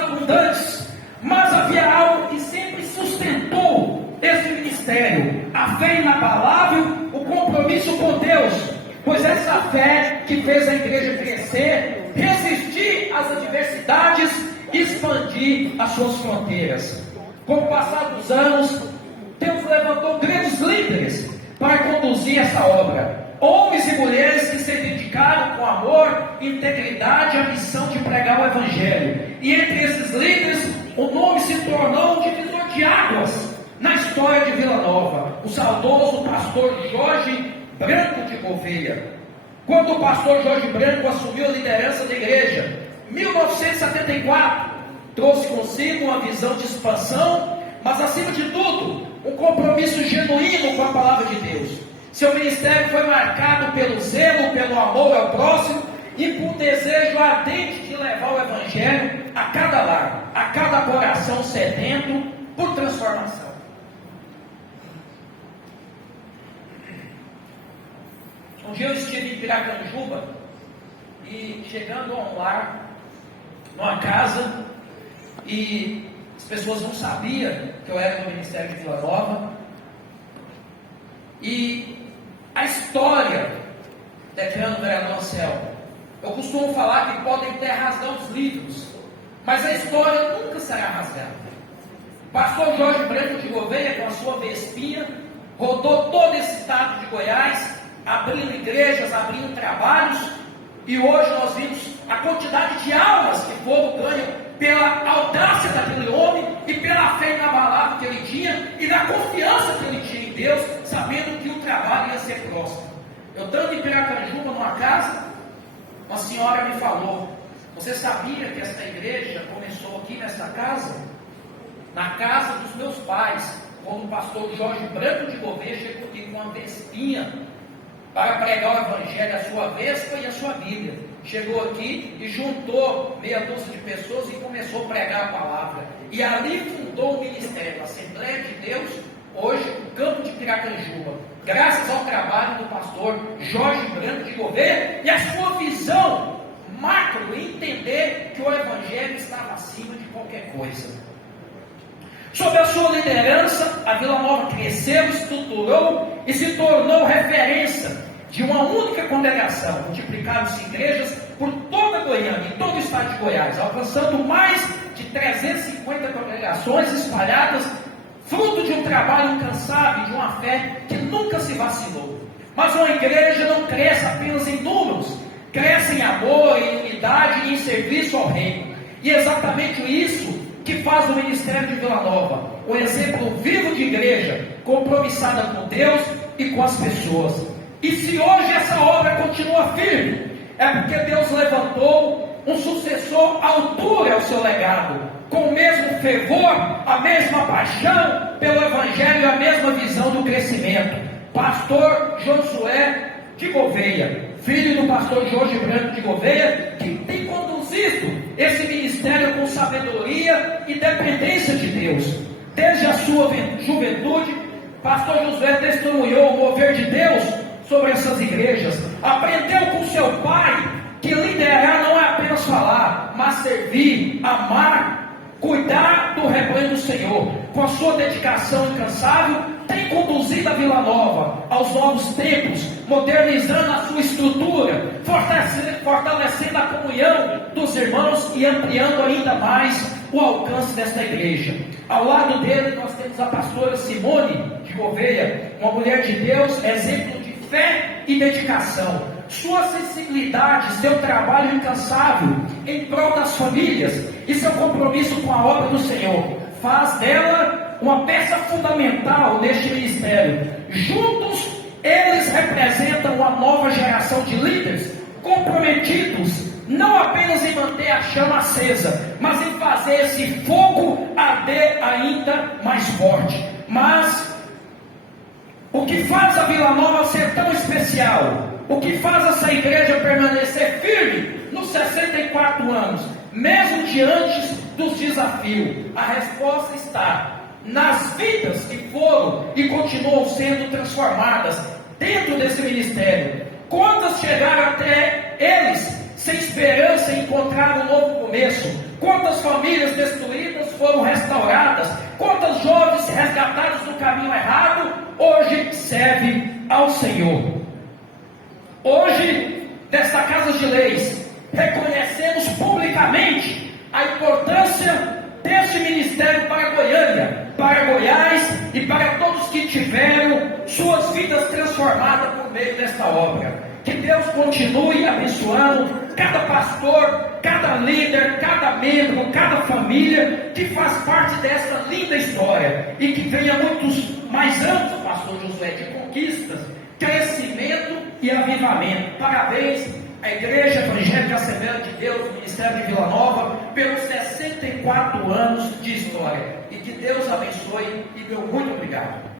abundantes, mas havia algo que sempre sustentou esse ministério: a fé inabalável, o compromisso com Deus, pois essa fé que fez a igreja crescer, resistir às adversidades, expandir as suas fronteiras. Com o passar dos anos, Deus levantou grandes líderes para conduzir essa obra, homens e mulheres que se dedicaram com amor e integridade à missão de pregar o Evangelho. E entre esses líderes, o nome se tornou um divisor de águas na história de Vila Nova: o saudoso pastor Jorge Branco de Gouveia. Quando o pastor Jorge Branco assumiu a liderança da igreja, em 1974, trouxe consigo uma visão de expansão, mas acima de tudo, um compromisso genuíno com a palavra de Deus. Seu ministério foi marcado pelo zelo, pelo amor ao próximo e por um desejo ardente de levar o Evangelho a cada lar, a cada coração sedento por transformação. Um dia eu estive em Piracanjuba e chegando a um lar, numa casa, e as pessoas não sabiam que eu era do Ministério de Vila Nova. E a história, declarando o vereador Anselmo, eu costumo falar que podem até rasgar os livros, mas a história nunca será rasgada. O pastor Jorge Branco de Gouveia, com a sua Vespinha, rodou todo esse estado de Goiás, abrindo igrejas, abrindo trabalhos, e hoje nós vimos a quantidade de almas que foram ganhas pela audácia daquele homem e pela fé inabalável que ele tinha e da confiança que ele tinha em Deus, sabendo que o trabalho ia ser próximo. Eu estando em Piracanjuba, numa casa, uma senhora me falou: você sabia que esta igreja começou aqui nessa casa? Na casa dos meus pais, quando o pastor Jorge Branco de Gouveia chegou aqui com uma vespinha para pregar o Evangelho, a sua Vespa e a sua Bíblia. Chegou aqui e juntou meia dúzia de pessoas e começou a pregar a palavra. E ali fundou o ministério, a Assembleia de Deus, hoje o campo de Piracanjuba, graças ao trabalho do pastor Jorge Branco de Gouveia e a sua visão macro, entender que o Evangelho estava acima de qualquer coisa. Sob a sua liderança, a Vila Nova cresceu, estruturou e se tornou referência de uma única congregação. Multiplicaram-se igrejas por toda Goiânia, em todo o estado de Goiás, alcançando mais de 350 congregações espalhadas, fruto de um trabalho incansável, de uma fé que nunca se vacilou. Mas uma igreja não cresce apenas em números, cresce em amor, em unidade e em serviço ao reino. E é exatamente isso que faz o ministério de Vila Nova, um exemplo vivo de igreja, compromissada com Deus e com as pessoas. E se hoje essa obra continua firme, é porque Deus levantou um sucessor à altura ao seu legado, com o mesmo fervor, a mesma paixão pelo Evangelho e a mesma visão do crescimento. Pastor Josué de Gouveia, filho do pastor Jorge Branco de Gouveia, que tem conduzido esse ministério com sabedoria e dependência de Deus. Desde a sua juventude, pastor Josué testemunhou o mover de Deus sobre essas igrejas. Aprendeu com seu pai que liderar não é apenas falar, mas servir, amar, cuidar do rebanho do Senhor. Com a sua dedicação incansável, tem conduzido a Vila Nova aos novos tempos, modernizando a sua estrutura, fortalecendo a comunhão dos irmãos e ampliando ainda mais o alcance desta igreja. Ao lado dele nós temos a pastora Simone de Gouveia, uma mulher de Deus, exemplo de fé e dedicação. Sua sensibilidade, seu trabalho incansável em prol das famílias e seu compromisso com a obra do Senhor faz dela uma peça fundamental neste ministério. Juntos, eles representam uma nova geração de líderes comprometidos não apenas em manter a chama acesa, mas em fazer esse fogo arder ainda mais forte. Mas o que faz a Vila Nova ser tão especial, o que faz essa igreja permanecer firme nos 64 anos, mesmo diante dos desafios, a resposta está nas vidas que foram e continuam sendo transformadas dentro desse ministério. Quantas chegaram até eles sem esperança em encontrar um novo começo? Quantas famílias resgatados do caminho errado, hoje serve ao Senhor. Hoje, desta Casa de Leis, reconhecemos publicamente a importância deste ministério para Goiânia, para Goiás e para todos que tiveram suas vidas transformadas por meio desta obra. Que Deus continue abençoando cada pastor, cada líder, cada membro, cada família que faz parte dessa linda história, e que venha muitos mais anos, pastor Josué, de conquistas, crescimento e avivamento. Parabéns à Igreja Evangélica Assembleia de Deus, Ministério de Vila Nova, pelos 64 anos de história, e que Deus abençoe, e meu muito obrigado.